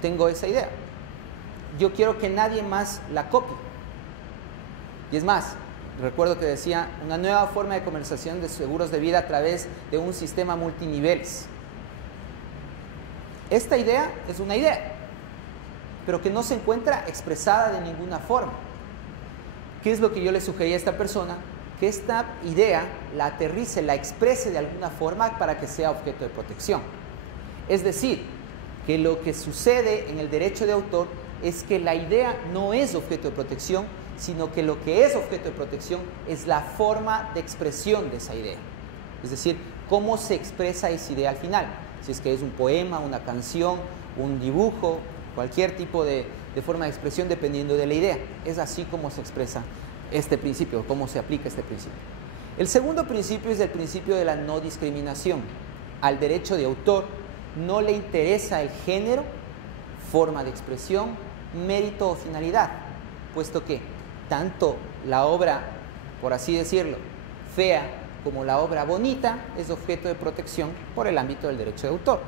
tengo esa idea. Yo quiero que nadie más la copie. Y es más, recuerdo que decía, una nueva forma de comercialización de seguros de vida a través de un sistema multiniveles. Esta idea es una idea, pero que no se encuentra expresada de ninguna forma. ¿Qué es lo que yo le sugerí a esta persona? Que esta idea la aterrice, la exprese de alguna forma para que sea objeto de protección. Es decir, que lo que sucede en el derecho de autor es que la idea no es objeto de protección, sino que lo que es objeto de protección es la forma de expresión de esa idea. Es decir, cómo se expresa esa idea al final. Si es que es un poema, una canción, un dibujo, cualquier tipo de forma de expresión dependiendo de la idea. Es así como se expresa este principio, cómo se aplica este principio. El segundo principio es el principio de la no discriminación. Al derecho de autor no le interesa el género, forma de expresión, mérito o finalidad, puesto que tanto la obra, por así decirlo, fea como la obra bonita es objeto de protección por el ámbito del derecho de autor.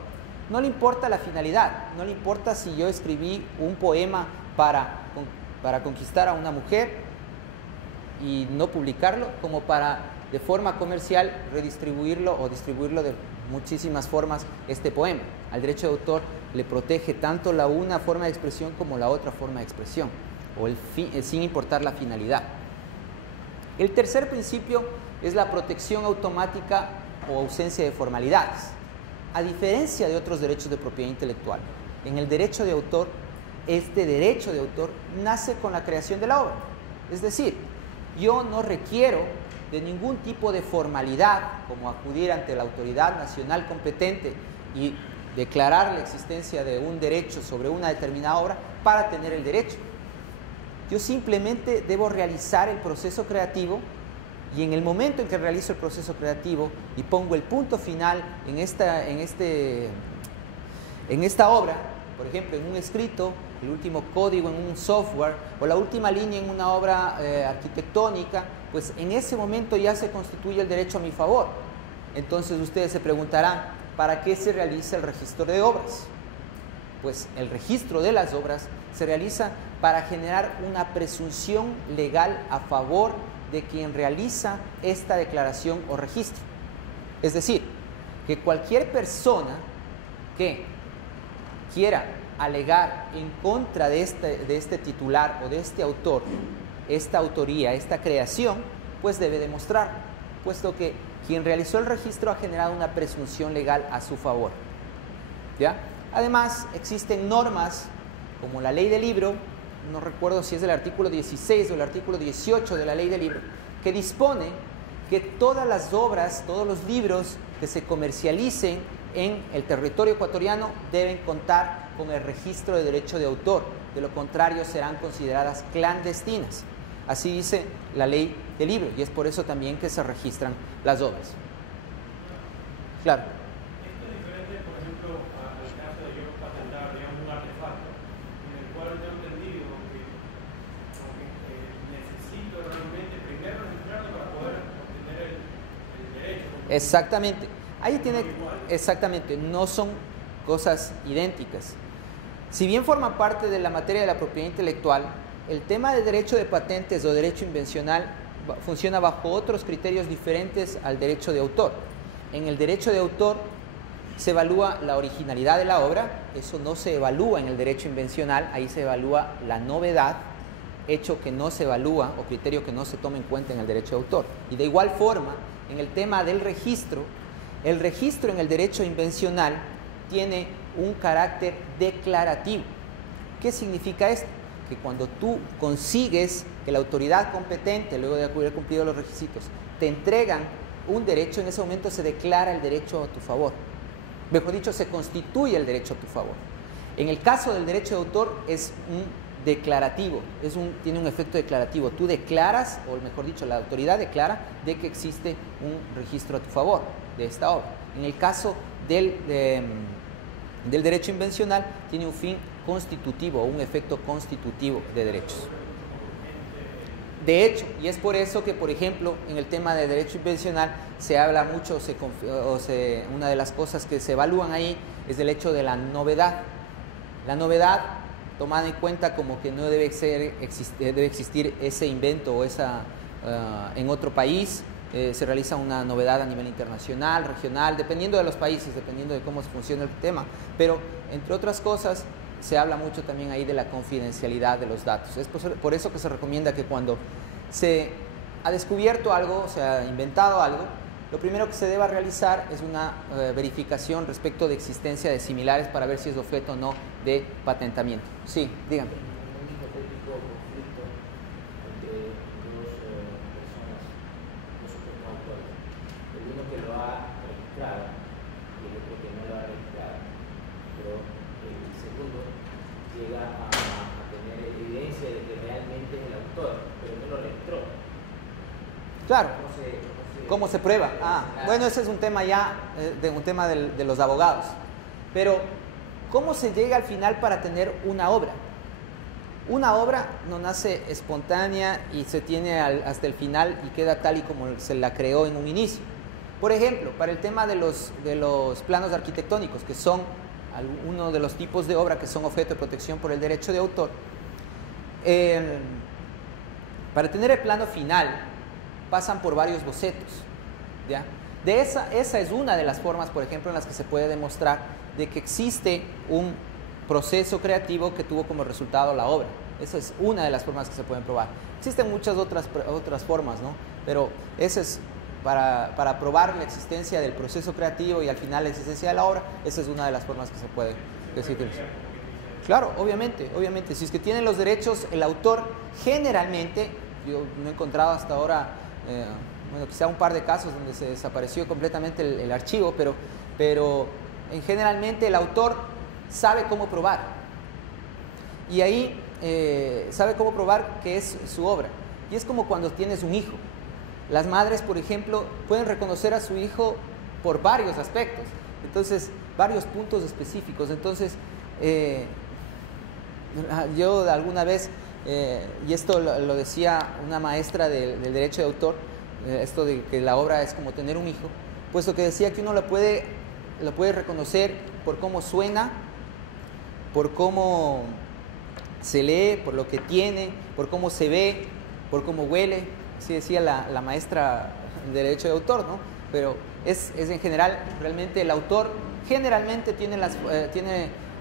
No le importa la finalidad, no le importa si yo escribí un poema para conquistar a una mujer y no publicarlo, como para de forma comercial redistribuirlo o distribuirlo de muchísimas formas este poema. Al derecho de autor le protege tanto la una forma de expresión como la otra forma de expresión, o sin importar la finalidad. El tercer principio es la protección automática o ausencia de formalidades. A diferencia de otros derechos de propiedad intelectual, en el derecho de autor, este derecho de autor nace con la creación de la obra. Es decir, yo no requiero de ningún tipo de formalidad, como acudir ante la autoridad nacional competente y declarar la existencia de un derecho sobre una determinada obra para tener el derecho. Yo simplemente debo realizar el proceso creativo, y en el momento en que realizo el proceso creativo y pongo el punto final en esta obra, por ejemplo, en un escrito, el último código en un software o la última línea en una obra arquitectónica, pues en ese momento ya se constituye el derecho a mi favor. Entonces ustedes se preguntarán, ¿para qué se realiza el registro de obras? Pues el registro de las obras se realiza para generar una presunción legal a favor de quien realiza esta declaración o registro. Es decir, que cualquier persona que quiera alegar en contra de este titular o de este autor, esta autoría, esta creación, pues debe demostrarlo, puesto que quien realizó el registro ha generado una presunción legal a su favor. ¿Ya? Además, existen normas como la ley del libro, no recuerdo si es del artículo 16 o el artículo 18 de la ley del libro, que dispone que todas las obras, todos los libros que se comercialicen en el territorio ecuatoriano deben contar con el registro de derecho de autor, de lo contrario serán consideradas clandestinas. Así dice la ley del libro, y es por eso también que se registran las obras. Claro. Esto es diferente, por ejemplo, al caso de yo patentar, digamos, un artefacto, en el cual yo he entendido que necesito realmente primero registrarlo para poder obtener el derecho. Exactamente. Ahí tiene, exactamente, no son cosas idénticas. Si bien forma parte de la materia de la propiedad intelectual, el tema de derecho de patentes o derecho invencional funciona bajo otros criterios diferentes al derecho de autor. En el derecho de autor se evalúa la originalidad de la obra, eso no se evalúa en el derecho invencional, ahí se evalúa la novedad, hecho que no se evalúa o criterio que no se toma en cuenta en el derecho de autor. Y de igual forma, en el tema del registro, el registro en el derecho invencional tiene un carácter declarativo. ¿Qué significa esto? Que cuando tú consigues que la autoridad competente, luego de haber cumplido los requisitos, te entregan un derecho, en ese momento se declara el derecho a tu favor. Mejor dicho, se constituye el derecho a tu favor. En el caso del derecho de autor es un declarativo, tiene un efecto declarativo. Tú declaras, o mejor dicho, la autoridad declara de que existe un registro a tu favor de esta obra. En el caso del derecho invencional, tiene un fin constitutivo o un efecto constitutivo de derechos. De hecho, y es por eso que, por ejemplo, en el tema de derecho invencional se habla mucho, una de las cosas que se evalúan ahí es el hecho de la novedad. La novedad, tomada en cuenta como que no debe existir ese invento o esa en otro país, se realiza una novedad a nivel internacional, regional, dependiendo de los países, dependiendo de cómo funciona el tema, pero entre otras cosas se habla mucho también ahí de la confidencialidad de los datos. Es por eso que se recomienda que cuando se ha descubierto algo, se ha inventado algo, lo primero que se deba realizar es una verificación respecto de existencia de similares para ver si es objeto o no de patentamiento. Sí, dígame. Un hipotético conflicto entre dos personas, dos supuestos autores, el uno que lo ha registrado y el otro que no lo ha registrado, pero el segundo llega a tener evidencia de que realmente es el autor, pero no lo registró. Claro. ¿Cómo se prueba? Bueno, ese es un tema ya, un tema de los abogados. Pero, ¿cómo se llega al final para tener una obra? Una obra no nace espontánea y se tiene hasta el final y queda tal y como se la creó en un inicio. Por ejemplo, para el tema de los planos arquitectónicos, que son uno de los tipos de obra que son objeto de protección por el derecho de autor, para tener el plano final, pasan por varios bocetos, ¿ya? Esa es una de las formas, por ejemplo, en las que se puede demostrar de que existe un proceso creativo que tuvo como resultado la obra. Esa es una de las formas que se pueden probar. Existen muchas otras formas, ¿no? Pero esa es para probar la existencia del proceso creativo y al final la existencia de la obra. Esa es una de las formas que se puede decir. Claro, obviamente. Si es que tienen los derechos, el autor generalmente, yo no he encontrado hasta ahora, bueno, quizá un par de casos donde se desapareció completamente el archivo, pero generalmente el autor sabe cómo probar. Y ahí sabe cómo probar que es su obra. Y es como cuando tienes un hijo. Las madres, por ejemplo, pueden reconocer a su hijo por varios aspectos. Entonces, varios puntos específicos. Entonces, yo alguna vez, y esto lo decía una maestra del derecho de autor, esto de que la obra es como tener un hijo, puesto que decía que uno lo puede reconocer por cómo suena, por cómo se lee, por lo que tiene, por cómo se ve, por cómo huele. Así decía la maestra de derecho de autor, ¿no? Pero es en general, realmente el autor generalmente tiene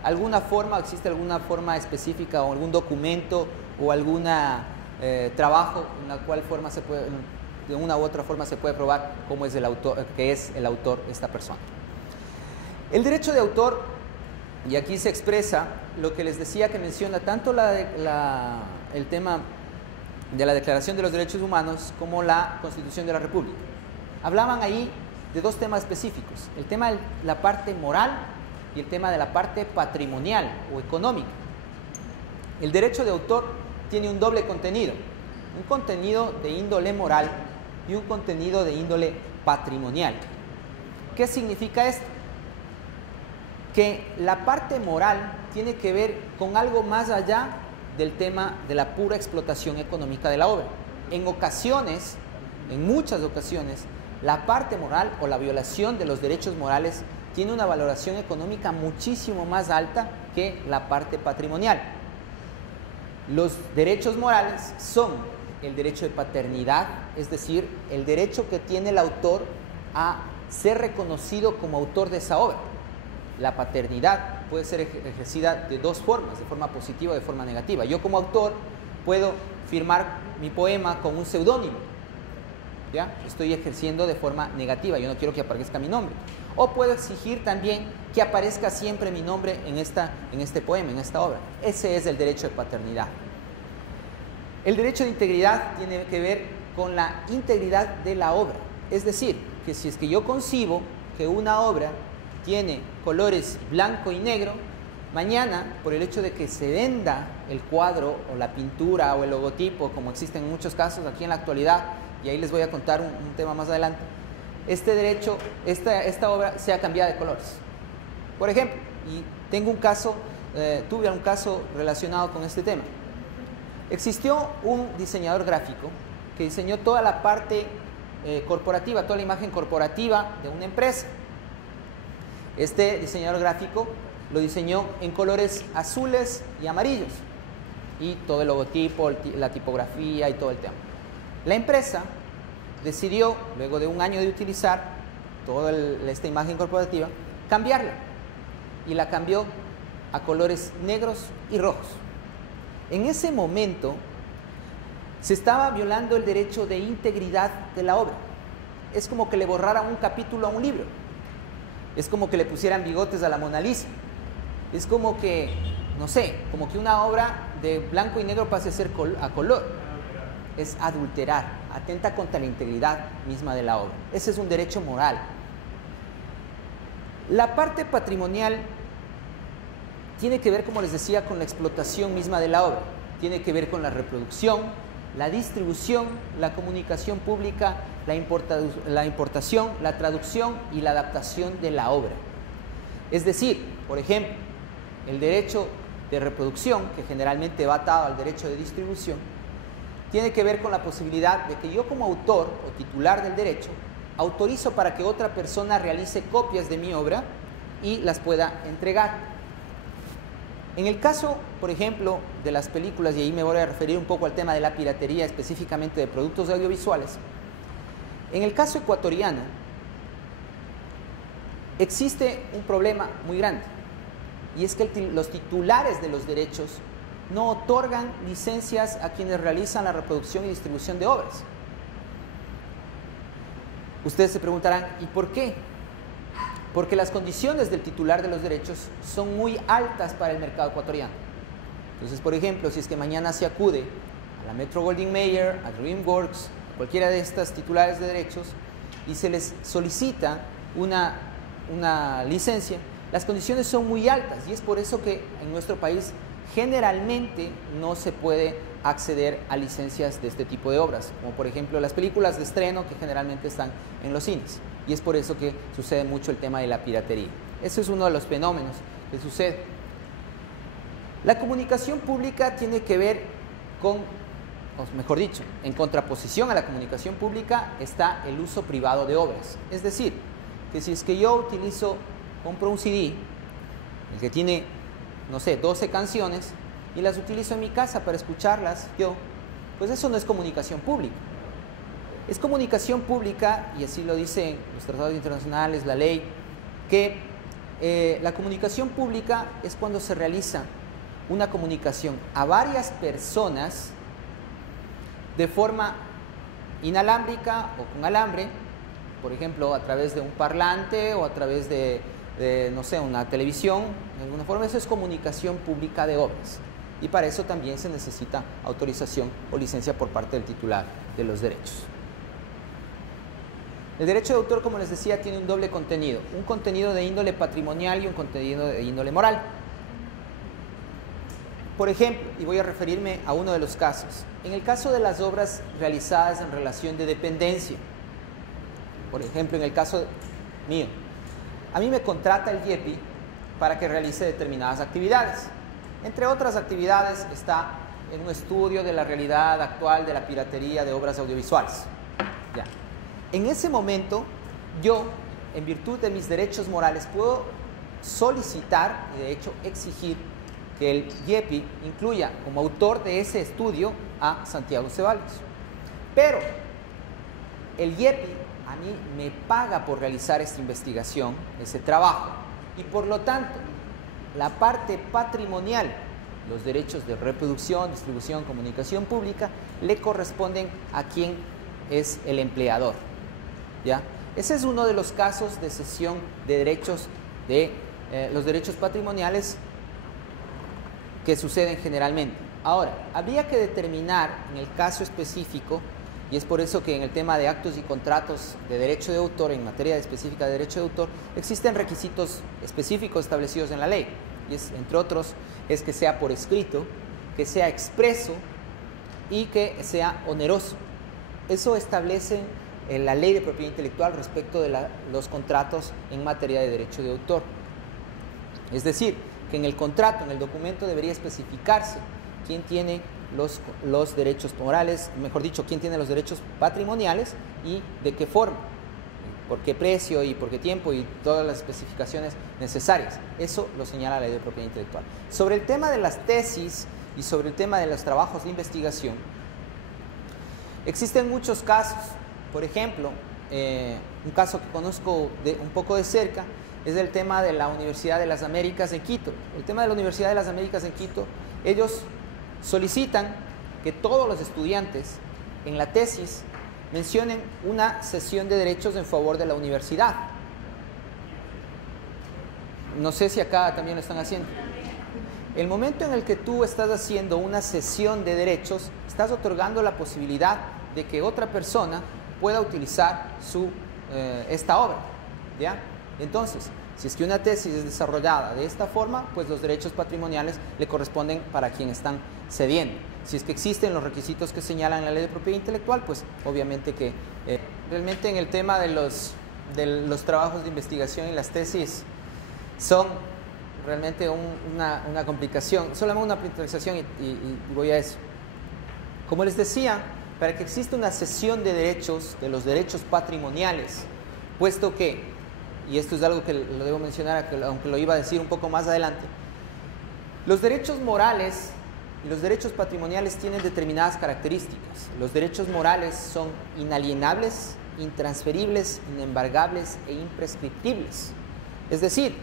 alguna forma, existe alguna forma específica o algún documento o algún trabajo en la cual forma se puede, de una u otra forma se puede probar cómo es el autor, que es el autor esta persona. El derecho de autor, y aquí se expresa lo que les decía que menciona tanto el tema de la Declaración de los Derechos Humanos como la Constitución de la República. Hablaban ahí de dos temas específicos, el tema de la parte moral y el tema de la parte patrimonial o económica. El derecho de autor tiene un doble contenido, un contenido de índole moral y un contenido de índole patrimonial. ¿Qué significa esto? Que la parte moral tiene que ver con algo más allá del tema de la pura explotación económica de la obra. En muchas ocasiones, la parte moral o la violación de los derechos morales tiene una valoración económica muchísimo más alta que la parte patrimonial. Los derechos morales son el derecho de paternidad, es decir, el derecho que tiene el autor a ser reconocido como autor de esa obra. La paternidad puede ser ejercida de dos formas, de forma positiva o de forma negativa. Yo como autor puedo firmar mi poema con un seudónimo, ¿ya? Estoy ejerciendo de forma negativa, yo no quiero que aparezca mi nombre. O puedo exigir también que aparezca siempre mi nombre en este poema, en esta obra. Ese es el derecho de paternidad. El derecho de integridad tiene que ver con la integridad de la obra. Es decir, que si es que yo concibo que una obra tiene colores blanco y negro, mañana, por el hecho de que se venda el cuadro o la pintura o el logotipo, como existen en muchos casos aquí en la actualidad, y ahí les voy a contar un tema más adelante, esta obra sea cambiada de colores. Por ejemplo, y tuve un caso relacionado con este tema. Existió un diseñador gráfico que diseñó toda la parte corporativa, toda la imagen corporativa de una empresa. Este diseñador gráfico lo diseñó en colores azules y amarillos, y todo el logotipo, la tipografía y todo el tema. La empresa decidió, luego de un año de utilizar toda esta imagen corporativa, cambiarla, y la cambió a colores negros y rojos. En ese momento se estaba violando el derecho de integridad de la obra. Es como que le borraran un capítulo a un libro. Es como que le pusieran bigotes a la Mona Lisa. Es como que, no sé, como que una obra de blanco y negro pase a ser a color. Es adulterar, atenta contra la integridad misma de la obra. Ese es un derecho moral. La parte patrimonial tiene que ver, como les decía, con la explotación misma de la obra. Tiene que ver con la reproducción, la distribución, la comunicación pública, la importación, la traducción y la adaptación de la obra. Es decir, por ejemplo, el derecho de reproducción, que generalmente va atado al derecho de distribución, tiene que ver con la posibilidad de que yo, como autor o titular del derecho, autorizo para que otra persona realice copias de mi obra y las pueda entregar. En el caso, por ejemplo, de las películas, y ahí me voy a referir un poco al tema de la piratería, específicamente de productos audiovisuales, en el caso ecuatoriano existe un problema muy grande, y es que los titulares de los derechos no otorgan licencias a quienes realizan la reproducción y distribución de obras. Ustedes se preguntarán, ¿y por qué? Porque las condiciones del titular de los derechos son muy altas para el mercado ecuatoriano. Entonces, por ejemplo, si es que mañana se acude a la Metro-Goldwyn-Mayer, a DreamWorks, cualquiera de estas titulares de derechos, y se les solicita una licencia, las condiciones son muy altas, y es por eso que en nuestro país generalmente no se puede acceder a licencias de este tipo de obras, como por ejemplo las películas de estreno que generalmente están en los cines, y es por eso que sucede mucho el tema de la piratería. Ese es uno de los fenómenos que sucede. La comunicación pública tiene que ver con, o mejor dicho, en contraposición a la comunicación pública está el uso privado de obras. Es decir, que si es que yo compro un CD, el que tiene, no sé, 12 canciones, y las utilizo en mi casa para escucharlas yo, pues eso no es comunicación pública. Es comunicación pública, y así lo dicen los tratados internacionales, la ley, que la comunicación pública es cuando se realiza una comunicación a varias personas de forma inalámbrica o con alambre, por ejemplo, a través de un parlante o a través de no sé, una televisión, de alguna forma. Eso es comunicación pública de obras. Y para eso también se necesita autorización o licencia por parte del titular de los derechos. El derecho de autor, como les decía, tiene un doble contenido. Un contenido de índole patrimonial y un contenido de índole moral. Por ejemplo, y voy a referirme a uno de los casos. En el caso de las obras realizadas en relación de dependencia, por ejemplo, en el caso mío, a mí me contrata el IEPI para que realice determinadas actividades. Entre otras actividades está en un estudio de la realidad actual de la piratería de obras audiovisuales. Ya. En ese momento, yo, en virtud de mis derechos morales, puedo solicitar y de hecho exigir que el IEPI incluya como autor de ese estudio a Santiago Ceballos. Pero el IEPI a mí me paga por realizar esta investigación, ese trabajo, y por lo tanto, la parte patrimonial, los derechos de reproducción, distribución, comunicación pública, le corresponden a quien es el empleador, ¿ya? Ese es uno de los casos de cesión de derechos, de los derechos patrimoniales que suceden generalmente. Ahora, habría que determinar en el caso específico, y es por eso que en el tema de actos y contratos de derecho de autor, en materia específica de derecho de autor, existen requisitos específicos establecidos en la ley. Y es, entre otros, es que sea por escrito, que sea expreso y que sea oneroso. Eso establece la ley de propiedad intelectual respecto de los contratos en materia de derecho de autor. Es decir, que en el contrato, en el documento, debería especificarse quién tiene los derechos morales, mejor dicho, quién tiene los derechos patrimoniales y de qué forma. por qué precio y por qué tiempo y todas las especificaciones necesarias. Eso lo señala la ley de propiedad intelectual. Sobre el tema de las tesis y sobre el tema de los trabajos de investigación, existen muchos casos. Por ejemplo, un caso que conozco un poco de cerca es el tema de la Universidad de las Américas en Quito. El tema de la Universidad de las Américas en Quito, ellos solicitan que todos los estudiantes en la tesis mencionen una cesión de derechos en favor de la universidad. No sé si acá también lo están haciendo. El momento en el que tú estás haciendo una cesión de derechos, estás otorgando la posibilidad de que otra persona pueda utilizar esta obra, ¿ya? Entonces, si es que una tesis es desarrollada de esta forma, pues los derechos patrimoniales le corresponden para quien están cediendo. Si es que existen los requisitos que señalan la ley de propiedad intelectual, pues obviamente que realmente en el tema de los trabajos de investigación y las tesis son realmente una complicación. Solamente una puntualización y voy a eso. Como les decía, para que exista una cesión de derechos, de los derechos patrimoniales, puesto que, y esto es algo que lo debo mencionar, aunque lo iba a decir un poco más adelante, los derechos morales y los derechos patrimoniales tienen determinadas características. Los derechos morales son inalienables, intransferibles, inembargables e imprescriptibles. Es decir,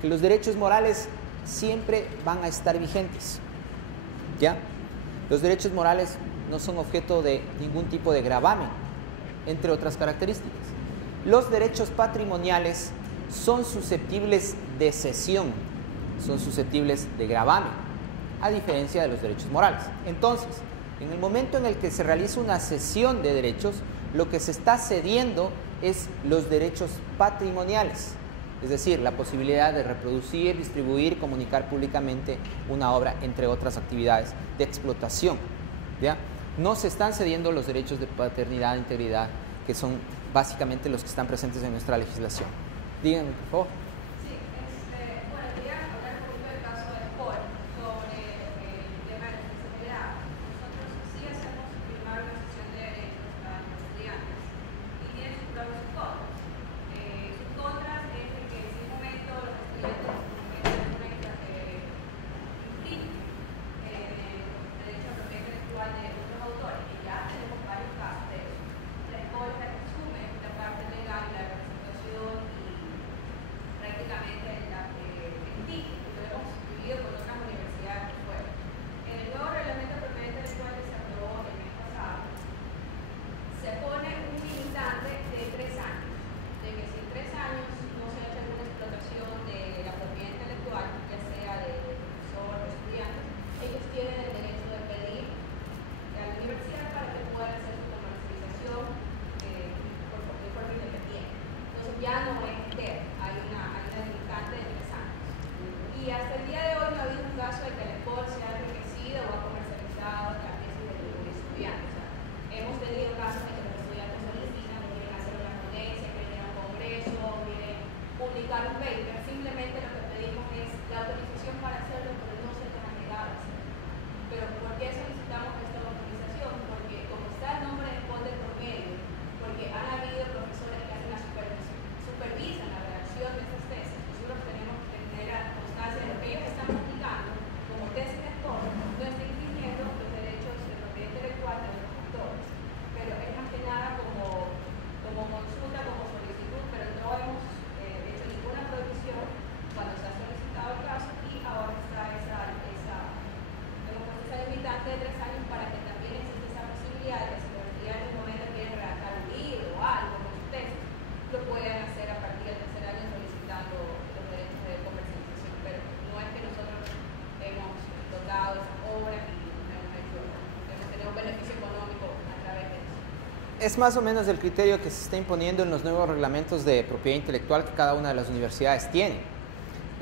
que los derechos morales siempre van a estar vigentes, ¿ya? Los derechos morales no son objeto de ningún tipo de gravamen, entre otras características. Los derechos patrimoniales son susceptibles de cesión, son susceptibles de gravamen, a diferencia de los derechos morales. Entonces, en el momento en el que se realiza una cesión de derechos, lo que se está cediendo es los derechos patrimoniales, es decir, la posibilidad de reproducir, distribuir, comunicar públicamente una obra, entre otras actividades de explotación, ¿ya? No se están cediendo los derechos de paternidad e integridad, que son básicamente los que están presentes en nuestra legislación. Díganme, por favor. Sí, bueno, quería hablar un poquito del caso de Sport sobre el tema de la accesibilidad. Nosotros sí hacemos firmar una sesión de derechos a los estudiantes y tiene sus pros y sus contras. Sus contras es de que en un momento los estudiantes infringen el derecho a propiedad intelectual de otros autores, y ya tenemos varios casos de eso. La Sport es la que asume la parte legal, la representación y prácticamente el título que lo hemos vivido con otras universidades por fuera. En el nuevo reglamento de propiedad intelectual que se aprobó el mes pasado, se pone un limitante de 3 años, de que si en 3 años no se hace alguna explotación de la propiedad intelectual, ya sea de profesor o estudiantes, ellos tienen el derecho de pedir a la universidad para que puedan hacer su comercialización por independiente. Entonces ya no es interno, hay una limitante de 3 años. Y hasta el día de hoy no ha habido un caso de que la Sport se ha enriquecido o ha comercializado la tesis del estudiante. O sea, hemos tenido casos de que los estudiantes solicitan, quieren hacer una ponencia, quieren ir a un congreso, quieren publicar un paper. Simplemente lo que pedimos es la autorización para hacerlo, pero no se nos ha negado a hacerlo. Pero ¿por qué solicitamos esta autorización? Porque como está el nombre de Sport de por medio, porque han habido profesores que hacen la supervisan la redacción de estas tesis, nosotros tenemos que tener la constancia de lo que ellos están publicando como tesis de Sport, no están infringiendo los derechos de propiedad intelectual de los autores. Pero es más que nada como consulta, como solicitud, pero no hemos hecho ninguna prohibición cuando se ha solicitado el caso, y ahora está esa limitante de 3 años para que también exista esa posibilidad de que si los estudiantes en un momento quieren redactar un libro o algo con su tesis, lo puedan hacer a partir del 3er año solicitando los derechos de comercialización. Pero no es que nosotros hemos dotado esas obras y hemos tenido un beneficio económico a través de eso. Es más o menos el criterio que se está imponiendo en los nuevos reglamentos de propiedad intelectual que cada una de las universidades tiene.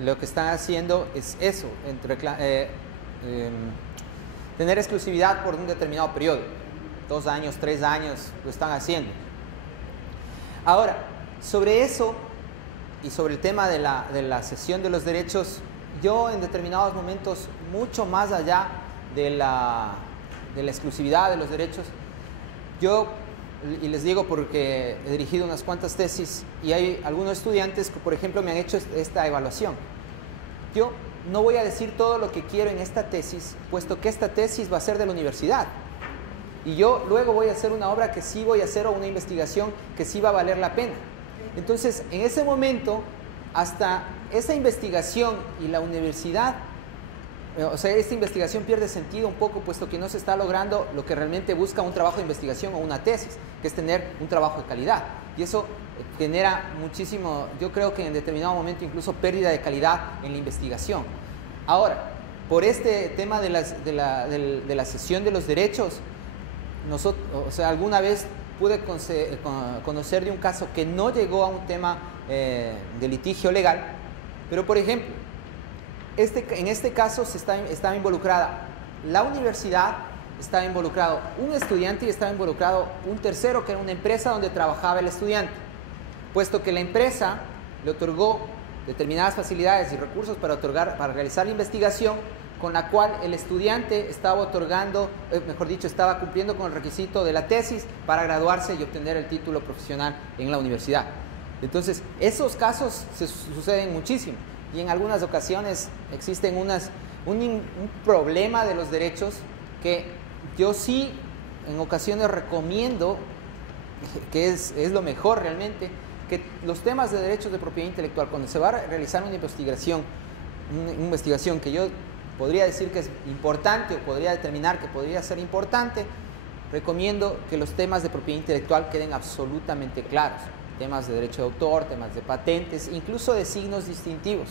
Lo que están haciendo es eso, tener exclusividad por un determinado periodo, 2 años, 3 años, lo están haciendo. Ahora, sobre eso y sobre el tema de la cesión de los derechos, yo en determinados momentos, mucho más allá de la exclusividad de los derechos, yo y les digo porque he dirigido unas cuantas tesis y hay algunos estudiantes que, por ejemplo, me han hecho esta evaluación. Yo no voy a decir todo lo que quiero en esta tesis, puesto que esta tesis va a ser de la universidad. Y yo luego voy a hacer una obra que sí voy a hacer o una investigación que sí va a valer la pena. Entonces, en ese momento, hasta esa investigación y la universidad, o sea, esta investigación pierde sentido un poco, puesto que no se está logrando lo que realmente busca un trabajo de investigación o una tesis, que es tener un trabajo de calidad. Y eso genera muchísimo, yo creo que en determinado momento incluso pérdida de calidad en la investigación. Ahora, por este tema de la cesión de los derechos, nosotros, o sea, alguna vez pude conocer de un caso que no llegó a un tema de litigio legal, pero por ejemplo, en este caso estaba involucrada la universidad, estaba involucrado un estudiante y estaba involucrado un tercero, que era una empresa donde trabajaba el estudiante, puesto que la empresa le otorgó determinadas facilidades y recursos para realizar la investigación, con la cual el estudiante estaba estaba cumpliendo con el requisito de la tesis para graduarse y obtener el título profesional en la universidad. Entonces, esos casos suceden muchísimo y en algunas ocasiones existen un problema de los derechos que yo sí en ocasiones recomiendo, que es lo mejor realmente, que los temas de derechos de propiedad intelectual, cuando se va a realizar una investigación que yo podría decir que es importante o podría determinar que podría ser importante, recomiendo que los temas de propiedad intelectual queden absolutamente claros. Temas de derecho de autor, temas de patentes, incluso de signos distintivos,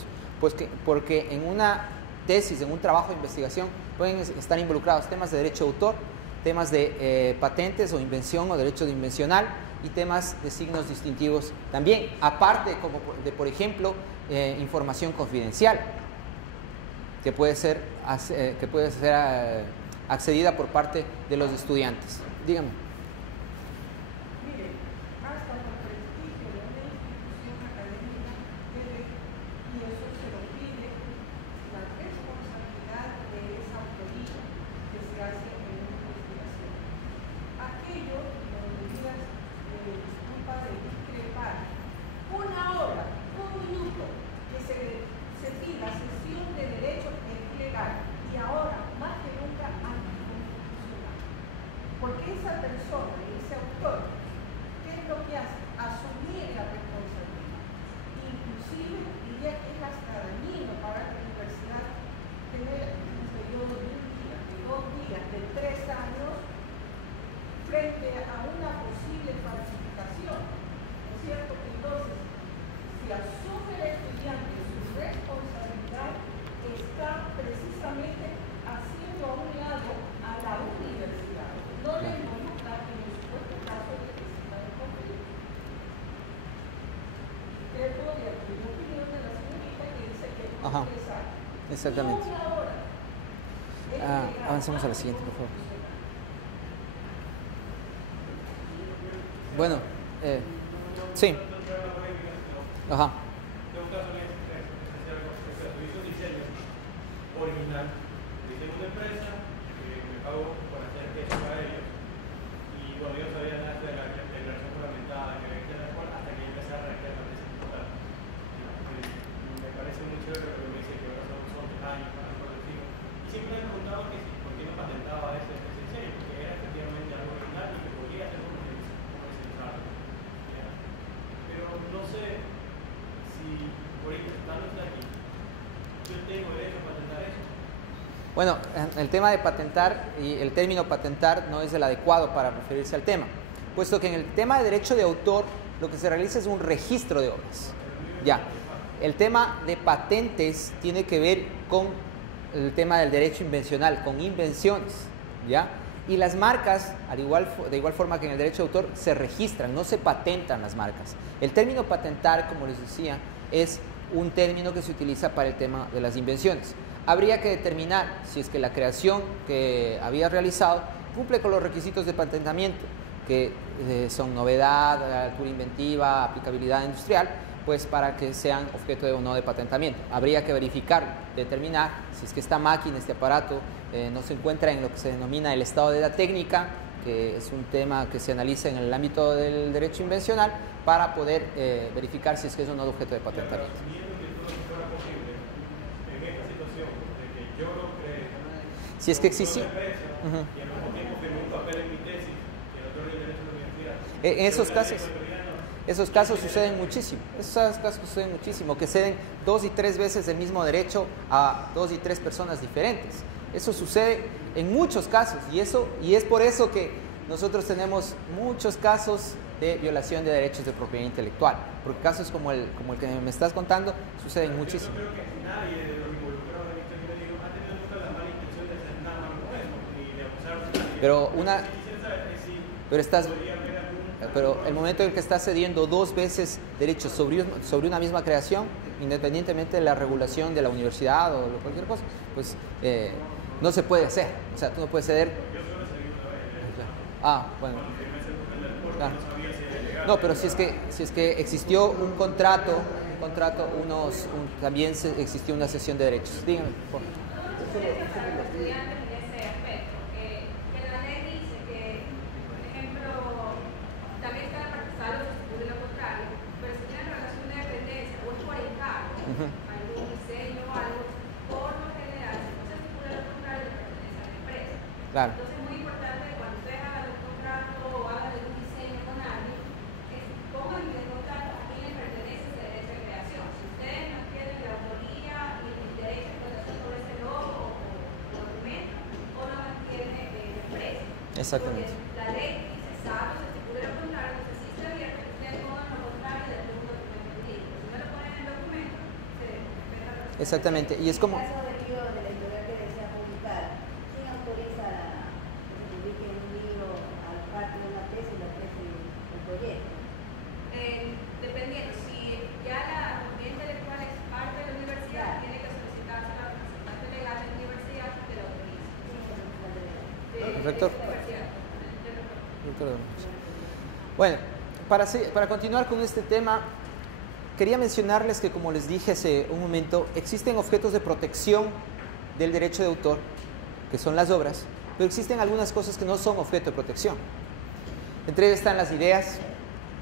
porque en una tesis, en un trabajo de investigación, pueden estar involucrados temas de derecho de autor, temas de patentes o invención o derecho de invencional y temas de signos distintivos también, aparte como de, por ejemplo, información confidencial, que puede ser accedida por parte de los estudiantes. Dígame. Mire, hasta por prestigio de una institución académica y eso se lo pide la responsabilidad de esa autoría que se hace en una investigación. Aquello, con medidas disculpa de discrepar, una hora, un minuto que se pida sesión de derecho es ilegal y ahora más que nunca anticonstitucional. Porque esa persona, ese autor, ¿qué es lo que hace? Asumir la responsabilidad. Inclusive diría que es hasta dañino para la universidad tener un periodo de un día, de 2 días, de 3 años frente a una posible falsificación. ¿No es cierto? Entonces, si asume el estudiante su responsabilidad, está precisamente haciendo a un lado a la universidad. No le involucra en el supuesto caso de que se está en conflicto. Usted podría tener la opinión de la señorita que dice que es necesario. Exactamente. Una hora. Avancemos a la siguiente, por favor. Bueno, sí. Ajá. Original, dice una empresa que me pagó por hacer queso para ellos y cuando yo sabía nada de la declaración fundamentada que había que hacer hasta que yo empecé a redactar la tesis total. Me parece muy chévere lo que me dice que ahora son 3 años para el colectivo y siempre me he preguntado que por qué no patentaba ese diseño, porque era efectivamente algo original y que podría ser comercializado. Pero no sé si por ahí estando aquí yo tengo derecho a patentar eso. Bueno, el tema de patentar y el término patentar no es el adecuado para referirse al tema, puesto que en el tema de derecho de autor lo que se realiza es un registro de obras. Ya, el tema de patentes tiene que ver con el tema del derecho invencional, con invenciones, ¿ya? Y las marcas, de igual forma que en el derecho de autor, se registran, no se patentan las marcas. El término patentar, como les decía, es un término que se utiliza para el tema de las invenciones. Habría que determinar si es que la creación que había realizado cumple con los requisitos de patentamiento, que son novedad, altura inventiva, aplicabilidad industrial, pues para que sean objeto de o no de patentamiento. Habría que verificar, determinar si es que esta máquina, este aparato, no se encuentra en lo que se denomina el estado de la técnica, que es un tema que se analiza en el ámbito del derecho invencional para poder verificar si es que es o no objeto de patentamiento. Si es que existe. En esos casos suceden muchísimo. Esos casos suceden muchísimo, que ceden 2 y 3 veces el mismo derecho a 2 y 3 personas diferentes. Eso sucede en muchos casos y es por eso que nosotros tenemos muchos casos de violación de derechos de propiedad intelectual, porque casos como el que me estás contando suceden muchísimo. Yo creo que nadie de los involucrados en este medio ha tenido nunca la mala intención de hacer nada malo con eso, ni de abusar. Pero el momento en el que estás cediendo 2 veces derechos sobre una misma creación, independientemente de la regulación de la universidad o cualquier cosa, pues no se puede hacer. O sea, tú no puedes ceder. Ah, bueno. Claro. No, pero si es que existió un contrato, también existió una cesión de derechos. Dígame, por favor. Algún diseño o algo, por lo general, si no se estipula lo contrario, le pertenece a la empresa. Claro. Entonces es muy importante que cuando ustedes hagan un contrato o hagan un diseño con alguien, pongan en el contrato a quién le pertenece ese derecho de creación. Si ustedes no tienen la autoría y el derecho de explotación sobre ese logo o documento, o lo mantiene la empresa. Exactamente. Porque la ley dice, salvo se estipula lo contrario, entonces sí está abierto que ustedes pongan lo contrario de un documento jurídico. Si no lo ponen en el documento, exactamente, y es como... En el caso del libro de la editorial que desea publicar, ¿quién autoriza que se publique un libro a la parte de una tesis, la tesis del proyecto? Dependiendo, si ya la propiedad intelectual es parte de la universidad, tiene que solicitarse a la representante legal de la universidad que lo autorice. El rector. Bueno, para continuar con este tema, quería mencionarles que, como les dije hace un momento, existen objetos de protección del derecho de autor, que son las obras, pero existen algunas cosas que no son objeto de protección. Entre ellas están las ideas,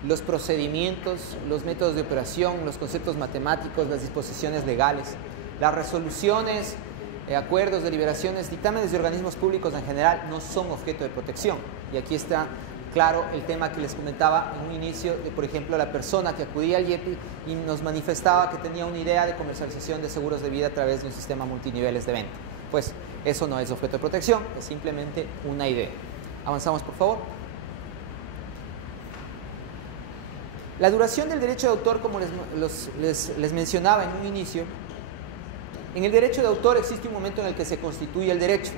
los procedimientos, los métodos de operación, los conceptos matemáticos, las disposiciones legales, las resoluciones, acuerdos, deliberaciones, dictámenes de organismos públicos en general no son objeto de protección. Y aquí está claro el tema que les comentaba en un inicio, de, por ejemplo, la persona que acudía al IEPI y nos manifestaba que tenía una idea de comercialización de seguros de vida a través de un sistema multiniveles de venta. Pues eso no es objeto de protección, es simplemente una idea. Avanzamos, por favor. La duración del derecho de autor, como les mencionaba en un inicio, en el derecho de autor existe un momento en el que se constituye el derecho,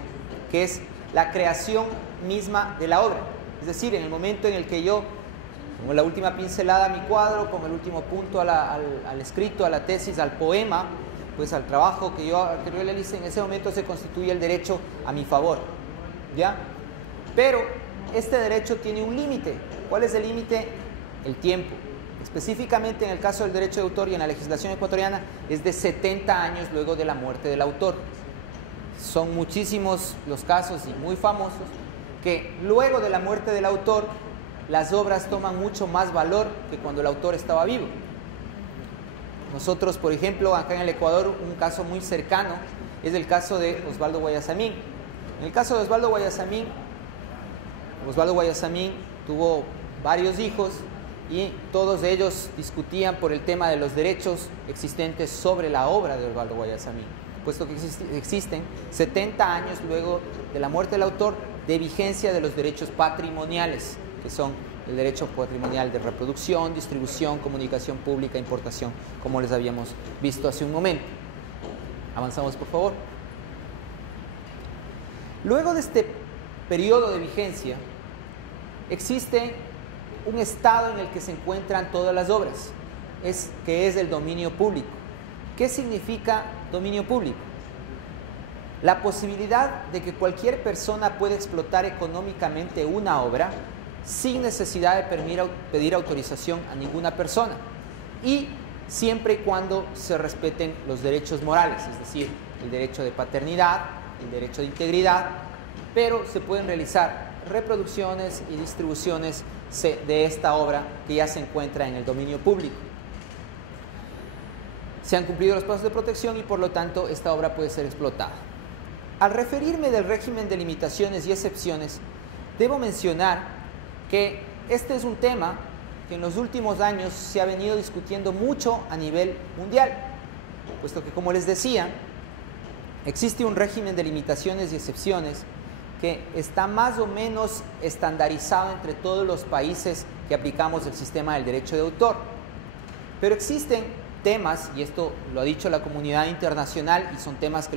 que es la creación misma de la obra. Es decir, en el momento en el que yo pongo la última pincelada a mi cuadro, pongo el último punto al escrito, a la tesis, al poema, pues al trabajo que yo le hice, en ese momento se constituye el derecho a mi favor, ¿ya? Pero este derecho tiene un límite. ¿Cuál es el límite? El tiempo. Específicamente en el caso del derecho de autor y en la legislación ecuatoriana es de 70 años luego de la muerte del autor. Son muchísimos los casos y muy famosos que luego de la muerte del autor las obras toman mucho más valor que cuando el autor estaba vivo. Nosotros, por ejemplo, acá en el Ecuador, un caso muy cercano es el caso de Osvaldo Guayasamín. En el caso de Osvaldo Guayasamín tuvo varios hijos y todos ellos discutían por el tema de los derechos existentes sobre la obra de Osvaldo Guayasamín, puesto que existen 70 años luego de la muerte del autor de vigencia de los derechos patrimoniales, que son el derecho patrimonial de reproducción, distribución, comunicación pública, importación, como les habíamos visto hace un momento. Avanzamos, por favor. Luego de este periodo de vigencia, existe un estado en el que se encuentran todas las obras, que es el dominio público. ¿Qué significa dominio público? La posibilidad de que cualquier persona pueda explotar económicamente una obra sin necesidad de pedir autorización a ninguna persona y siempre y cuando se respeten los derechos morales, es decir, el derecho de paternidad, el derecho de integridad, pero se pueden realizar reproducciones y distribuciones de esta obra que ya se encuentra en el dominio público. Se han cumplido los plazos de protección y por lo tanto esta obra puede ser explotada. Al referirme del régimen de limitaciones y excepciones, debo mencionar que este es un tema que en los últimos años se ha venido discutiendo mucho a nivel mundial, puesto que, como les decía, existe un régimen de limitaciones y excepciones que está más o menos estandarizado entre todos los países que aplicamos el sistema del derecho de autor. Pero existen temas, y esto lo ha dicho la comunidad internacional, y son temas que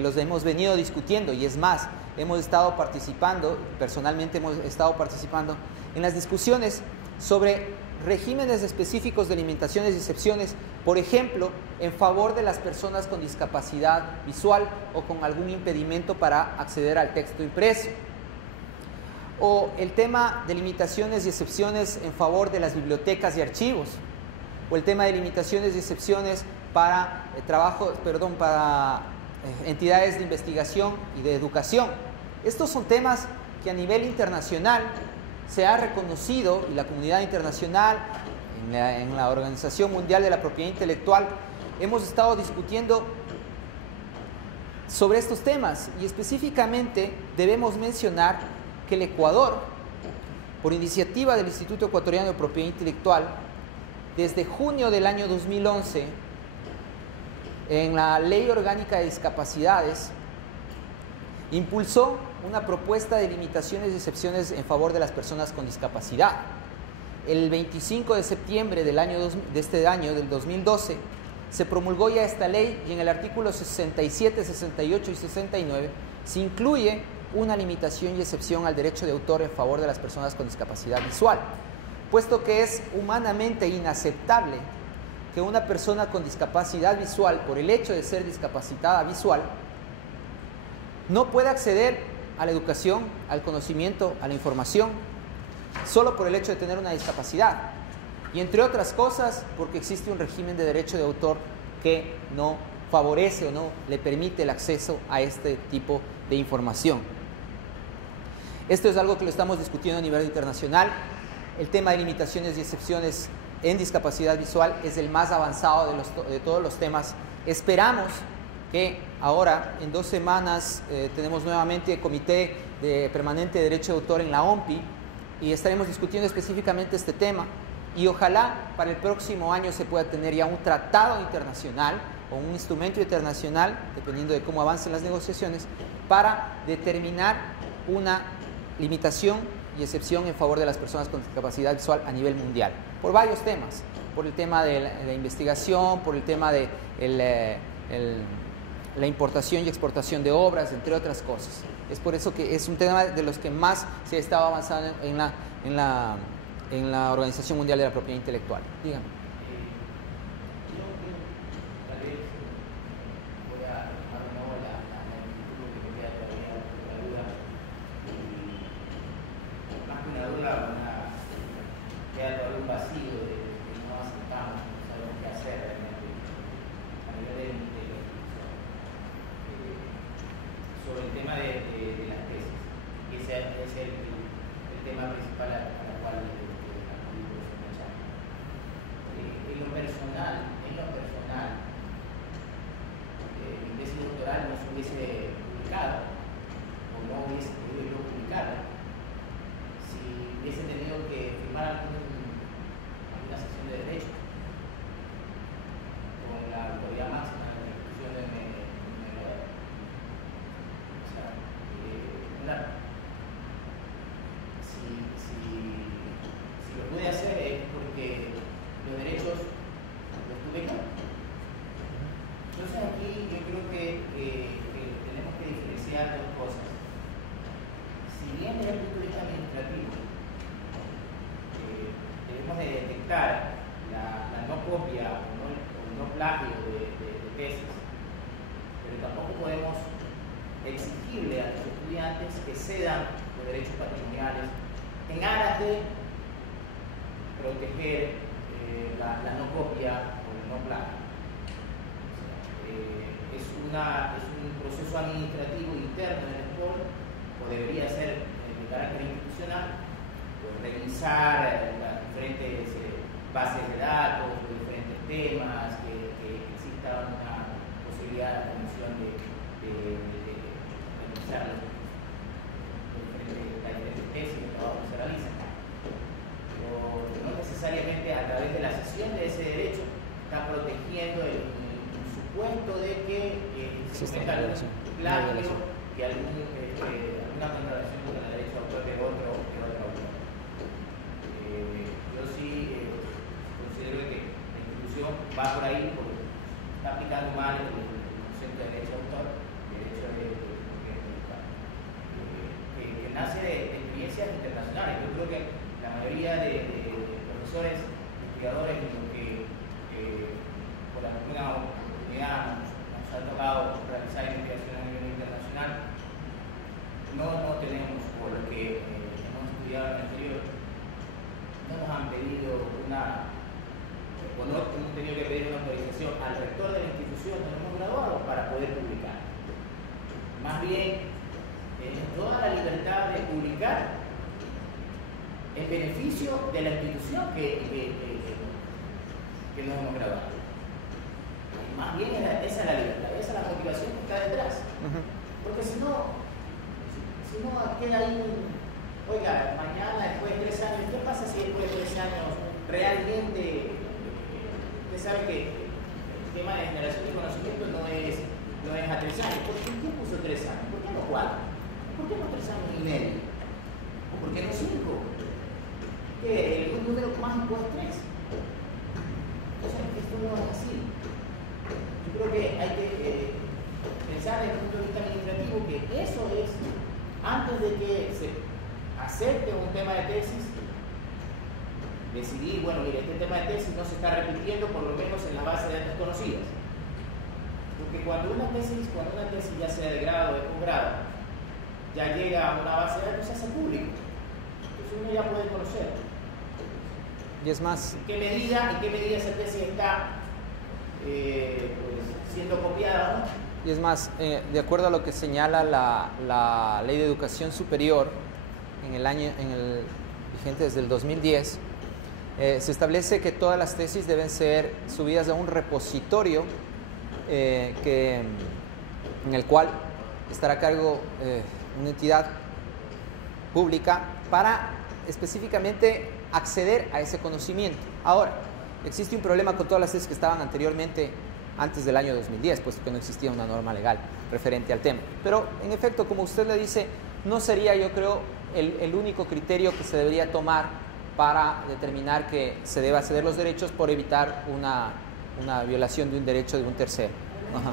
los hemos venido discutiendo, y es más, hemos estado participando, personalmente hemos estado participando en las discusiones sobre regímenes específicos de limitaciones y excepciones, por ejemplo, en favor de las personas con discapacidad visual o con algún impedimento para acceder al texto impreso. O el tema de limitaciones y excepciones en favor de las bibliotecas y archivos. O el tema de limitaciones y excepciones para entidades de investigación y de educación. Estos son temas que a nivel internacional se ha reconocido, y la comunidad internacional, en la Organización Mundial de la Propiedad Intelectual, hemos estado discutiendo sobre estos temas, y específicamente debemos mencionar que el Ecuador, por iniciativa del Instituto Ecuatoriano de Propiedad Intelectual, desde junio del año 2011, en la Ley Orgánica de Discapacidades, impulsó una propuesta de limitaciones y excepciones en favor de las personas con discapacidad. El 25 de septiembre del del 2012, se promulgó ya esta ley, y en el artículo 67, 68 y 69 se incluye una limitación y excepción al derecho de autor en favor de las personas con discapacidad visual, puesto que es humanamente inaceptable que una persona con discapacidad visual, por el hecho de ser discapacitada visual, no pueda acceder a la educación, al conocimiento, a la información, solo por el hecho de tener una discapacidad. Y entre otras cosas, porque existe un régimen de derecho de autor que no favorece o no le permite el acceso a este tipo de información. Esto es algo que lo estamos discutiendo a nivel internacional. El tema de limitaciones y excepciones en discapacidad visual es el más avanzado de todos los temas. Esperamos que ahora, en 2 semanas, tenemos nuevamente el Comité Permanente de Derecho de Autor en la OMPI, y estaremos discutiendo específicamente este tema, y ojalá para el próximo año se pueda tener ya un tratado internacional o un instrumento internacional, dependiendo de cómo avancen las negociaciones, para determinar una limitación y excepción en favor de las personas con discapacidad visual a nivel mundial, por varios temas, por el tema de la investigación, por el tema de la importación y exportación de obras, entre otras cosas. Es por eso que es un tema de los que más se ha estado avanzando en la Organización Mundial de la Propiedad Intelectual. Dígame. Yo tal vez voy a tomar de nuevo la actitud que me queda todavía otra duda, y más que una duda, queda todavía un vacío de que no aceptamos, no sabemos qué hacer realmente a nivel de la institución. Sobre el tema de las tesis, ese es el tema principal a la cual en lo personal, mi tesis doctoral no se hubiese publicado, o no hubiese podido yo publicarla, si hubiese tenido que firmar alguna sesión de derecho con la autoridad máxima de la institución de Ecuador. O sea, si lo pude hacer es porque los derechos los tuve yo. Entonces aquí yo creo que tenemos que diferenciar dos cosas. Si bien desde el punto de vista administrativo debemos de detectar la no copia o no plagio de tesis, pero tampoco podemos exigirle a los estudiantes que cedan los derechos patrimoniales en aras de proteger la no copia o el no plagio. Es un proceso administrativo interno del sport, o debería ser en carácter institucional, pues revisar las diferentes bases de datos, los diferentes temas, que exista una posibilidad de la comisión de revisar las diferentes tesis de trabajo que se realizan. Pero no necesariamente a través de la cesión de ese derecho está protegiendo el supuesto de que se cometa algún plagio y alguna contradicción con el derecho de autor de otro autor. Yo sí considero que la institución va por ahí porque está aplicando mal el concepto de derecho de autor, derecho que nace de experiencias internacionales. Yo creo que la mayoría de profesores, investigadores, y lo que por alguna oportunidad nos ha tocado realizar investigación a nivel internacional, no tenemos, por lo que hemos estudiado en el exterior, no nos han pedido o no hemos tenido que pedir una autorización al rector de la institución donde hemos graduado para poder publicar. Más bien, tenemos toda la libertad de publicar en beneficio de la institución que nos hemos graduado. Más bien esa es la libertad, esa es la motivación que está detrás. Porque si no queda ahí oiga, mañana, después de 3 años, ¿qué pasa si después de 3 años realmente usted sabe que el tema de generación de conocimiento no es a 3 años? ¿Por qué puso 3 años? ¿Por qué no 4? ¿Por qué no 3 años y medio? ¿O por qué no 5? Un número mágico es 3. Entonces, esto no es así. Yo creo que hay que pensar desde el punto de vista administrativo que eso es, antes de que se acepte un tema de tesis, decidir, bueno, mire, este tema de tesis no se está repitiendo por lo menos en las bases de datos conocidas. Porque cuando una tesis ya sea de grado o de posgrado, ya llega a una base de datos, se hace público. Entonces uno ya puede conocer. Y es más, ¿En qué medida esa tesis está siendo copiada, ¿no? Y es más, de acuerdo a lo que señala la Ley de Educación Superior, en el vigente desde el 2010, se establece que todas las tesis deben ser subidas a un repositorio en el cual estará a cargo una entidad pública para específicamente acceder a ese conocimiento. Ahora, existe un problema con todas las tesis que estaban anteriormente, antes del año 2010, puesto que no existía una norma legal referente al tema. Pero, en efecto, como usted le dice, no sería, yo creo, el único criterio que se debería tomar para determinar que se deba ceder los derechos por evitar una violación de un derecho de un tercero. Ajá.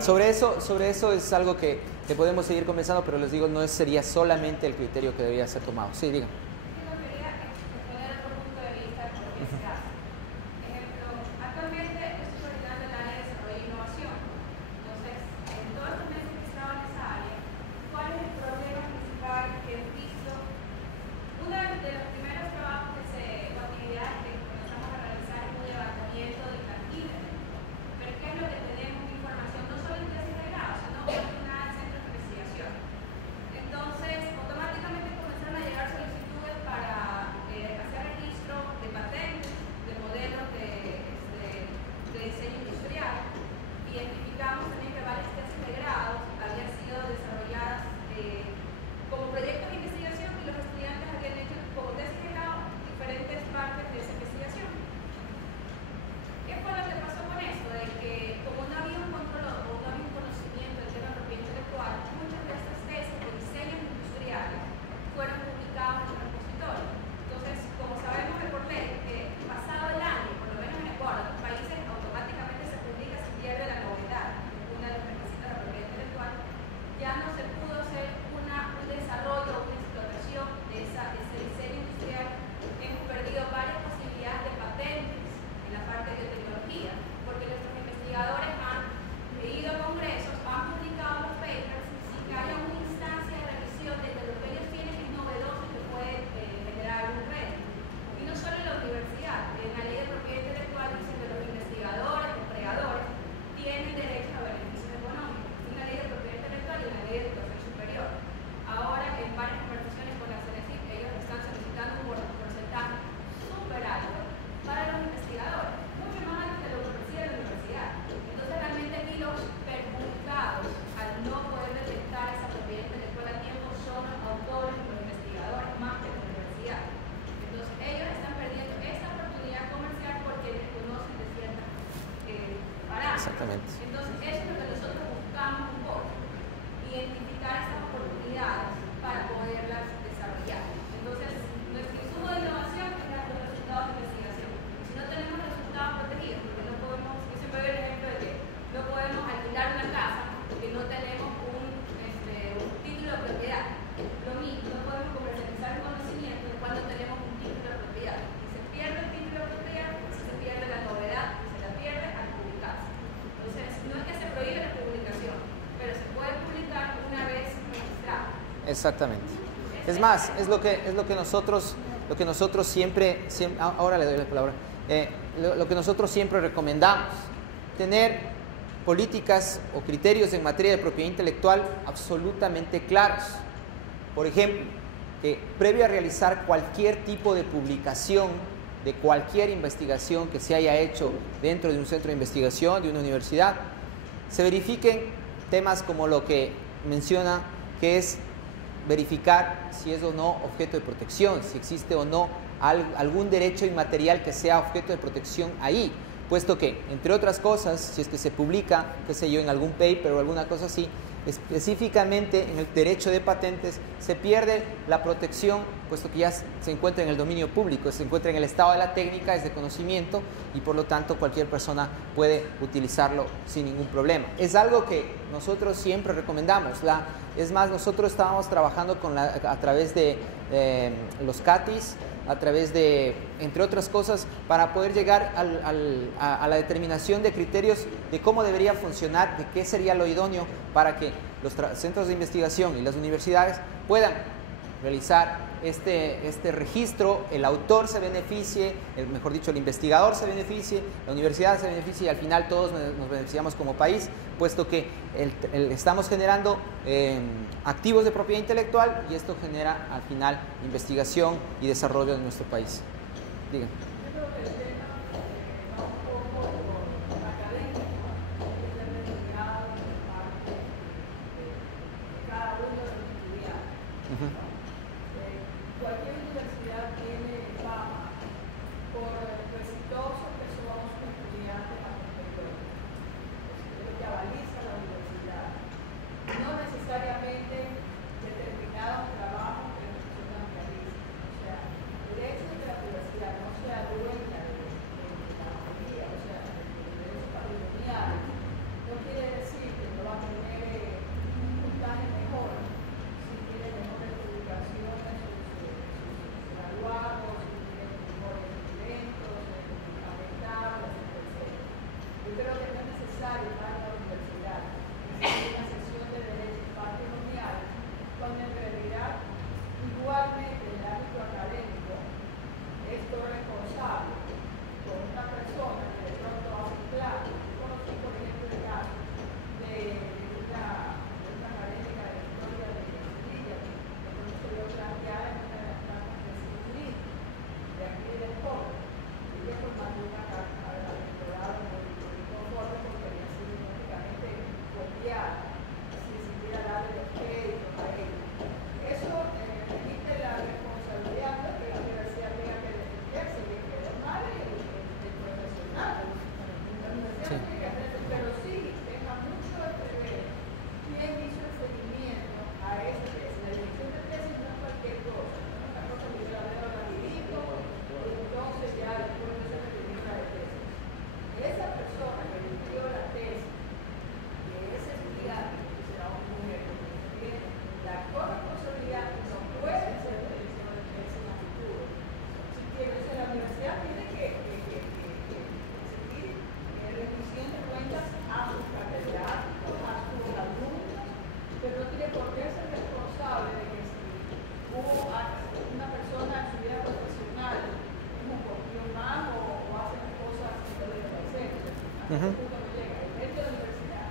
Sobre eso es algo que podemos seguir conversando, pero les digo, no sería solamente el criterio que debería ser tomado. Sí, digan. Entonces, automáticamente comenzaron a llegar solicitudes Exactamente. Entonces, eso es lo que nosotros buscamos un poco, identificar esas oportunidades para poderlas desarrollar. Entonces, nuestro insumo de innovación es dar los resultados de investigación. Si no tenemos resultados protegidos, porque no podemos, yo siempre doy el ejemplo de que no podemos alquilar una casa porque no tenemos un título de propiedad. Lo mismo, no podemos comercializar el conocimiento de cuando tenemos un título de propiedad. Si se pierde el título de propiedad, si se pierde la novedad, si se la pierde al publicarse. Entonces, no es que se prohíbe la publicación, pero se puede publicar una vez registrado. Exactamente. Es más, es lo que nosotros siempre, ahora le doy la palabra, lo que nosotros siempre recomendamos, tener políticas o criterios en materia de propiedad intelectual absolutamente claros. Por ejemplo, que previo a realizar cualquier tipo de publicación de cualquier investigación que se haya hecho dentro de un centro de investigación, de una universidad, se verifiquen temas como lo que menciona, que es verificar si es o no objeto de protección, si existe o no algún derecho inmaterial que sea objeto de protección ahí, puesto que, entre otras cosas, si es que se publica, qué sé yo, en algún paper o alguna cosa así, específicamente en el derecho de patentes, se pierde la protección, puesto que ya se encuentra en el dominio público, se encuentra en el estado de la técnica, es de conocimiento, y por lo tanto cualquier persona puede utilizarlo sin ningún problema. Es algo que nosotros siempre recomendamos. Es más, nosotros estábamos trabajando a través de los CATIs, a través de, entre otras cosas, para poder llegar a la determinación de criterios de cómo debería funcionar, de qué sería lo idóneo para que los centros de investigación y las universidades puedan realizar este registro, el autor se beneficie, mejor dicho, el investigador se beneficie, la universidad se beneficie y al final todos nos beneficiamos como país, puesto que estamos generando activos de propiedad intelectual y esto genera al final investigación y desarrollo en nuestro país. Digan. Cualquier universidad tiene fama por lo exitosos que son sus estudiantes a posteriori. Es lo que avaliza la universidad. No necesariamente determinados trabajos que la persona realiza. O sea, el hecho de que la universidad no sea dueña de la mayoría, o sea, del derecho patrimonial, no quiere decir que no va a tener un puntaje mejor si tiene mejores publicaciones, graduados, mejores eventos, lamentables, etc. Yo creo que no es necesario para la universidad una sesión de derecho patrimonial, cuando en realidad, igualmente en el ámbito académico, es corresponsable con una persona que de pronto hace un plan. Yo conocí, por ejemplo, el caso de una académica de historia de Sevilla, que no se vio planteada en una de las plantas de aquí de Escobar. Ella formando una carta de la doctorado muy conforme porque había sido prácticamente copiada, sin siquiera darle los créditos a ella. Eso permite la responsabilidad de que la universidad tenga que defenderse, que quede mal el profesional. La universidad tiene que hacer, pero sí deja mucho de prever quién hizo el seguimiento a eso que es. La dirección de tesis no es cualquier cosa, no es una cosa que yo la veo rapidito y entonces ya después no se me la de tesis. Esa persona que dirigió la tesis, que ese estudiante, que será un mujer, tiene la corresponsabilidad que no puede ser dirección de tesis en el futuro. Si quiere, o sea, la universidad tiene que seguir rendición de cuentas a sus catedráticos, a sus alumnos, pero no tiene por qué ser responsable de que si hubo una persona en su vida profesional como copió más o hace las cosas que no debe hacer. Hasta ese punto no llega. El resto de la universidad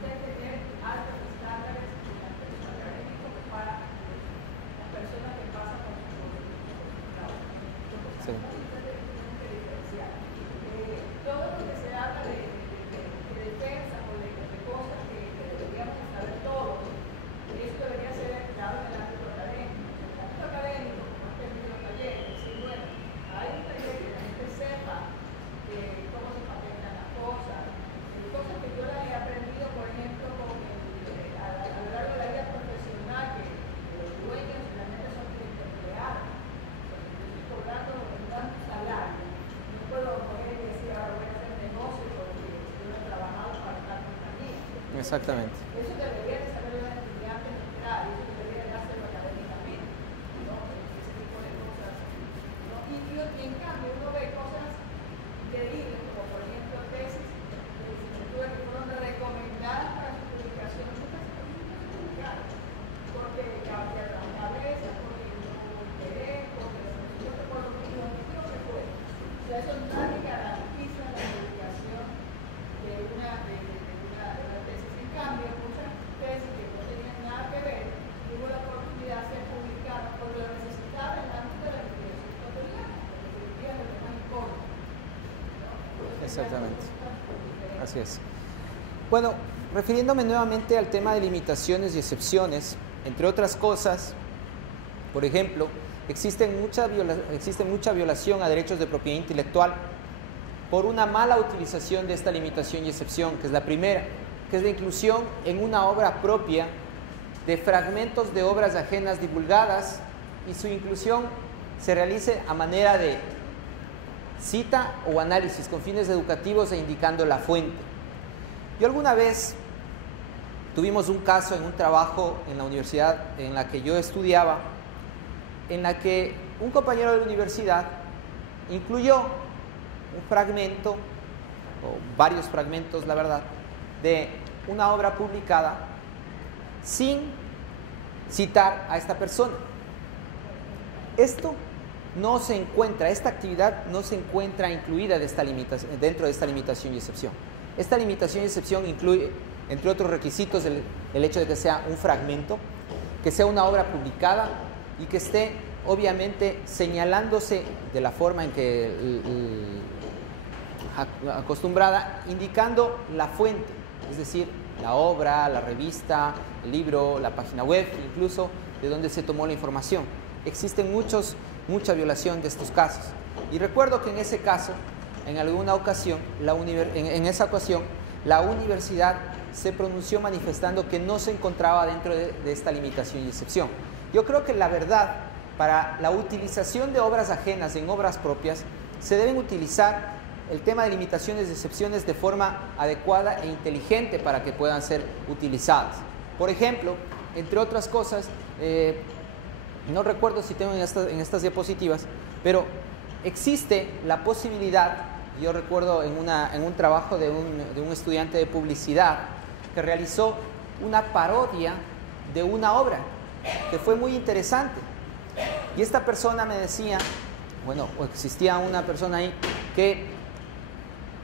debe tener altos estándares en el aspecto académico para las personas que pasan por sus grados. Sí. Todo lo que se habla de defensa o de cosas que deberíamos saber todos, esto debería ser dado en el ámbito académico. En el ámbito académico, como este es los talleres, decir, bueno, hay un taller que la gente sepa cómo se patentan las cosas, Exactamente. Eso debería de saber los estudiantes entrar, eso debería de hacerlo académicamente, ¿no? Ese tipo de cosas, ¿no? Y en cambio uno ve cosas increíbles, como por ejemplo tesis de licenciatura que fueron recomendadas para su publicación, nunca se publicaron, porque cambia la cabeza, porque no interés, porque no recuerdo mucho lo que fue. O sea, eso nadie garantiza la publicación de una tesis. En cambio, muchas tesis que no tenían nada que ver, tuvo la oportunidad de ser publicadas porque lo necesitaba en el ámbito de la investigación ecuatoriana, porque definitivamente es lo que más importa, ¿no? Entonces, Exactamente. Así es. Bueno, refiriéndome nuevamente al tema de limitaciones y excepciones, entre otras cosas, por ejemplo, existe mucha violación a derechos de propiedad intelectual por una mala utilización de esta limitación y excepción, que es la primera, que es la inclusión en una obra propia de fragmentos de obras ajenas divulgadas y su inclusión se realice a manera de cita o análisis con fines educativos e indicando la fuente. Yo alguna vez tuvimos un caso en un trabajo en la universidad en la que yo estudiaba, en la que un compañero de la universidad incluyó un fragmento, o varios fragmentos, la verdad, de una obra publicada sin citar a esta persona. Esto no se encuentra, esta actividad no se encuentra incluida dentro de esta limitación y excepción. Esta limitación y excepción incluye, entre otros requisitos, el hecho de que sea un fragmento, que sea una obra publicada y que esté obviamente señalándose de la forma en que acostumbrada, indicando la fuente, es decir, la obra, la revista, el libro, la página web, incluso de donde se tomó la información. Existen mucha violación de estos casos. Y recuerdo que en ese caso, en alguna ocasión, en esa ocasión, la universidad se pronunció manifestando que no se encontraba dentro de esta limitación y excepción. Yo creo que la verdad, para la utilización de obras ajenas en obras propias, se deben utilizar el tema de limitaciones y excepciones de forma adecuada e inteligente para que puedan ser utilizadas. Por ejemplo, entre otras cosas, no recuerdo si tengo en estas diapositivas, pero existe la posibilidad, yo recuerdo en un trabajo de un estudiante de publicidad que realizó una parodia de una obra que fue muy interesante. Y esta persona me decía, bueno, o existía una persona ahí que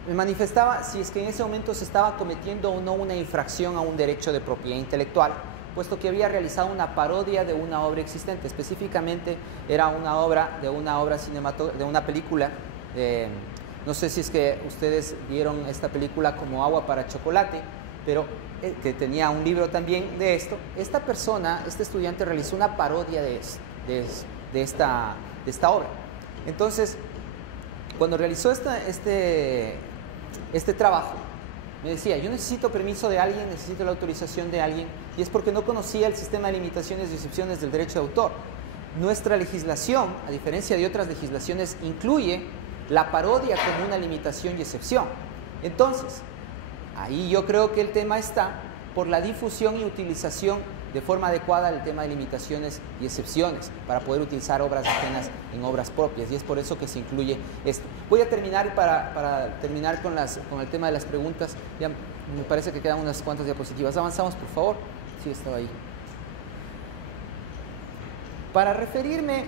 me manifestaba si es que en ese momento se estaba cometiendo o no una infracción a un derecho de propiedad intelectual, puesto que había realizado una parodia de una obra existente. Específicamente era una obra de una película. No sé si es que ustedes vieron esta película como Agua para Chocolate, pero que tenía un libro también de esto. Esta persona, este estudiante, realizó una parodia de esta obra. Entonces, cuando realizó este trabajo, me decía, yo necesito permiso de alguien, necesito la autorización de alguien, y es porque no conocía el sistema de limitaciones y excepciones del derecho de autor. Nuestra legislación, a diferencia de otras legislaciones, incluye la parodia como una limitación y excepción. Entonces, ahí yo creo que el tema está por la difusión y utilización de forma adecuada del tema de limitaciones y excepciones para poder utilizar obras ajenas en obras propias, y es por eso que se incluye esto. Voy a terminar para terminar con el tema de las preguntas. Ya me parece que quedan unas cuantas diapositivas. Avanzamos, por favor. Sí, estaba ahí. Para referirme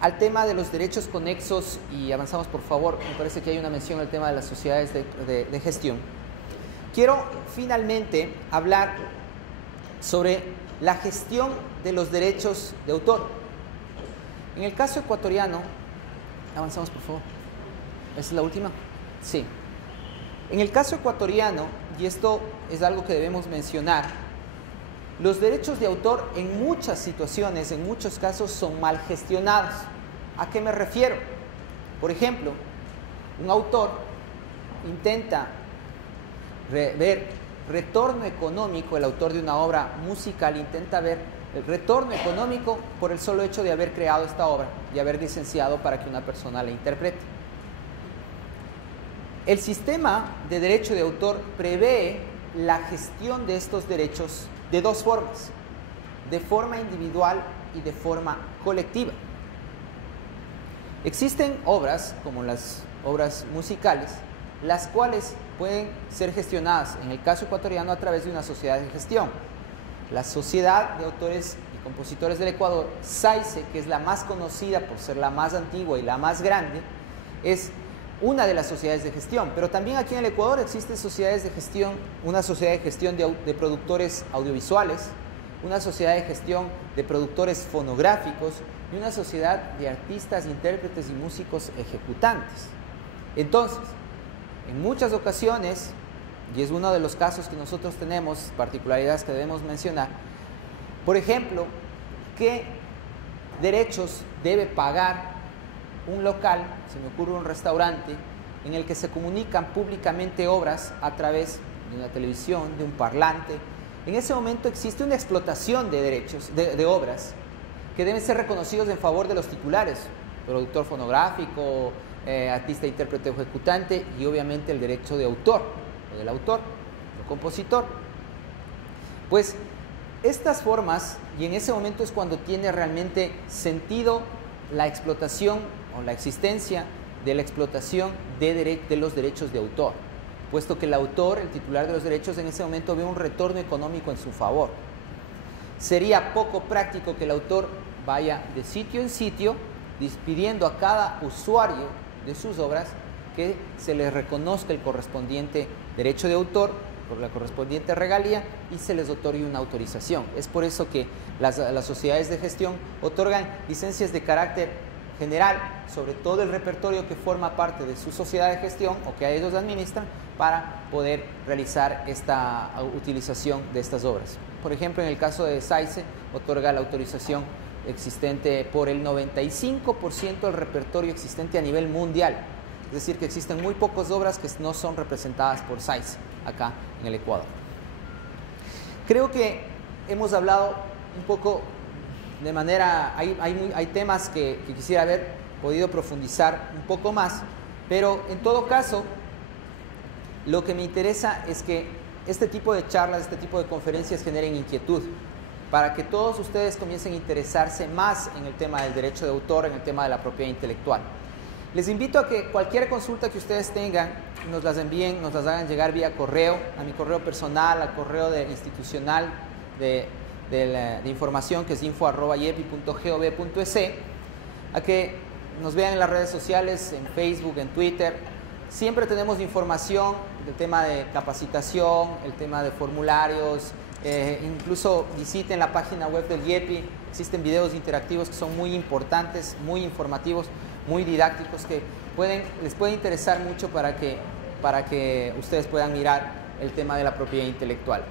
al tema de los derechos conexos, y avanzamos, por favor, me parece que hay una mención al tema de las sociedades de gestión. Quiero finalmente hablar sobre la gestión de los derechos de autor. En el caso ecuatoriano, avanzamos por favor, ¿esa es la última? Sí. En el caso ecuatoriano, y esto es algo que debemos mencionar, los derechos de autor en muchas situaciones, en muchos casos, son mal gestionados. ¿A qué me refiero? Por ejemplo, un autor intenta ver retorno económico, el autor de una obra musical intenta ver el retorno económico por el solo hecho de haber creado esta obra y haber licenciado para que una persona la interprete. El sistema de derecho de autor prevé la gestión de estos derechos de dos formas, de forma individual y de forma colectiva. Existen obras, como las obras musicales, las cuales pueden ser gestionadas, en el caso ecuatoriano, a través de una sociedad de gestión. La Sociedad de Autores y Compositores del Ecuador, SAICE, que es la más conocida por ser la más antigua y la más grande, es una de las sociedades de gestión. Pero también aquí en el Ecuador existen sociedades de gestión, una sociedad de gestión de productores audiovisuales, una sociedad de gestión de productores fonográficos y una sociedad de artistas, intérpretes y músicos ejecutantes. Entonces, en muchas ocasiones, y es uno de los casos que nosotros tenemos, particularidades que debemos mencionar, por ejemplo, ¿qué derechos debe pagar un local, se me ocurre un restaurante, en el que se comunican públicamente obras a través de una televisión, de un parlante? En ese momento existe una explotación de derechos, de obras, que deben ser reconocidos en favor de los titulares, productor fonográfico, artista, intérprete, ejecutante, y obviamente el derecho de autor, o del autor, o compositor. Pues estas formas, y en ese momento es cuando tiene realmente sentido la explotación o la existencia de la explotación de los derechos de autor, puesto que el autor, el titular de los derechos, en ese momento ve un retorno económico en su favor. Sería poco práctico que el autor vaya de sitio en sitio pidiendo a cada usuario de sus obras que se les reconozca el correspondiente derecho de autor por la correspondiente regalía y se les otorgue una autorización. Es por eso que las sociedades de gestión otorgan licencias de carácter general sobre todo el repertorio que forma parte de su sociedad de gestión o que ellos administran para poder realizar esta utilización de estas obras. Por ejemplo, en el caso de SAICE, otorga la autorización existente por el 95% del repertorio existente a nivel mundial. Es decir, que existen muy pocas obras que no son representadas por SAICE acá en el Ecuador. Creo que hemos hablado un poco de manera... Hay temas que quisiera haber podido profundizar un poco más, pero en todo caso, lo que me interesa es que este tipo de charlas, este tipo de conferencias generen inquietud, para que todos ustedes comiencen a interesarse más en el tema del derecho de autor, en el tema de la propiedad intelectual. Les invito a que cualquier consulta que ustedes tengan, nos las envíen, nos las hagan llegar vía correo, a mi correo personal, al correo institucional de información, que es info@yepi.gov.es, a que nos vean en las redes sociales, en Facebook, en Twitter. Siempre tenemos información del tema de capacitación, el tema de formularios, incluso visiten la página web del YEPI, existen videos interactivos que son muy importantes, muy informativos, muy didácticos, que les puede interesar mucho para que ustedes puedan mirar el tema de la propiedad intelectual.